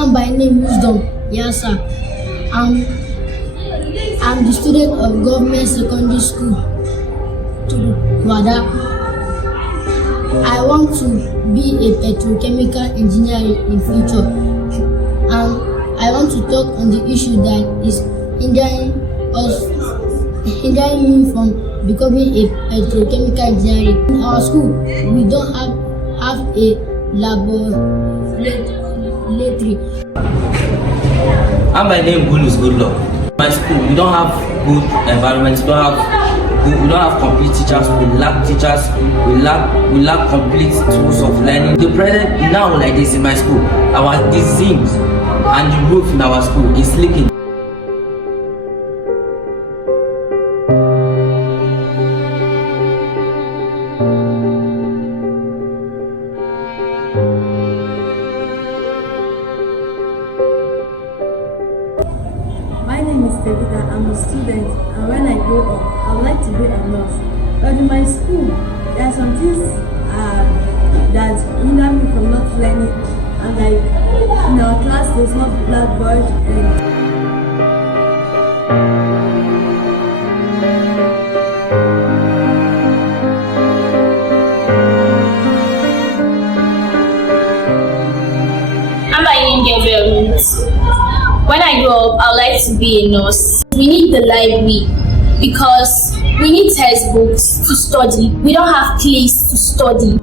I'm by name Wisdom. Yes, sir. I'm the student of government secondary school, Tudun Wada. I want to be a petrochemical engineer in future. I want to talk on the issue that is hindering me from becoming a petrochemical engineer. In our school, we don't have a laboratory. And my name Good is Good Luck. My school, we don't have good environment. We don't have complete teachers. We lack teachers. We lack complete tools of learning. The present now like this in my school, the zinc and the roof in our school is leaking. My name is David. I'm a student, and when I grow up, I would like to be a nurse. But in my school, there are some things that hinder me from not learning. And like in our class, there's not blackboard. I'm by name Gabriel. When I grow up, I would like to be a nurse. We need the library because we need textbooks to study. We don't have place to study.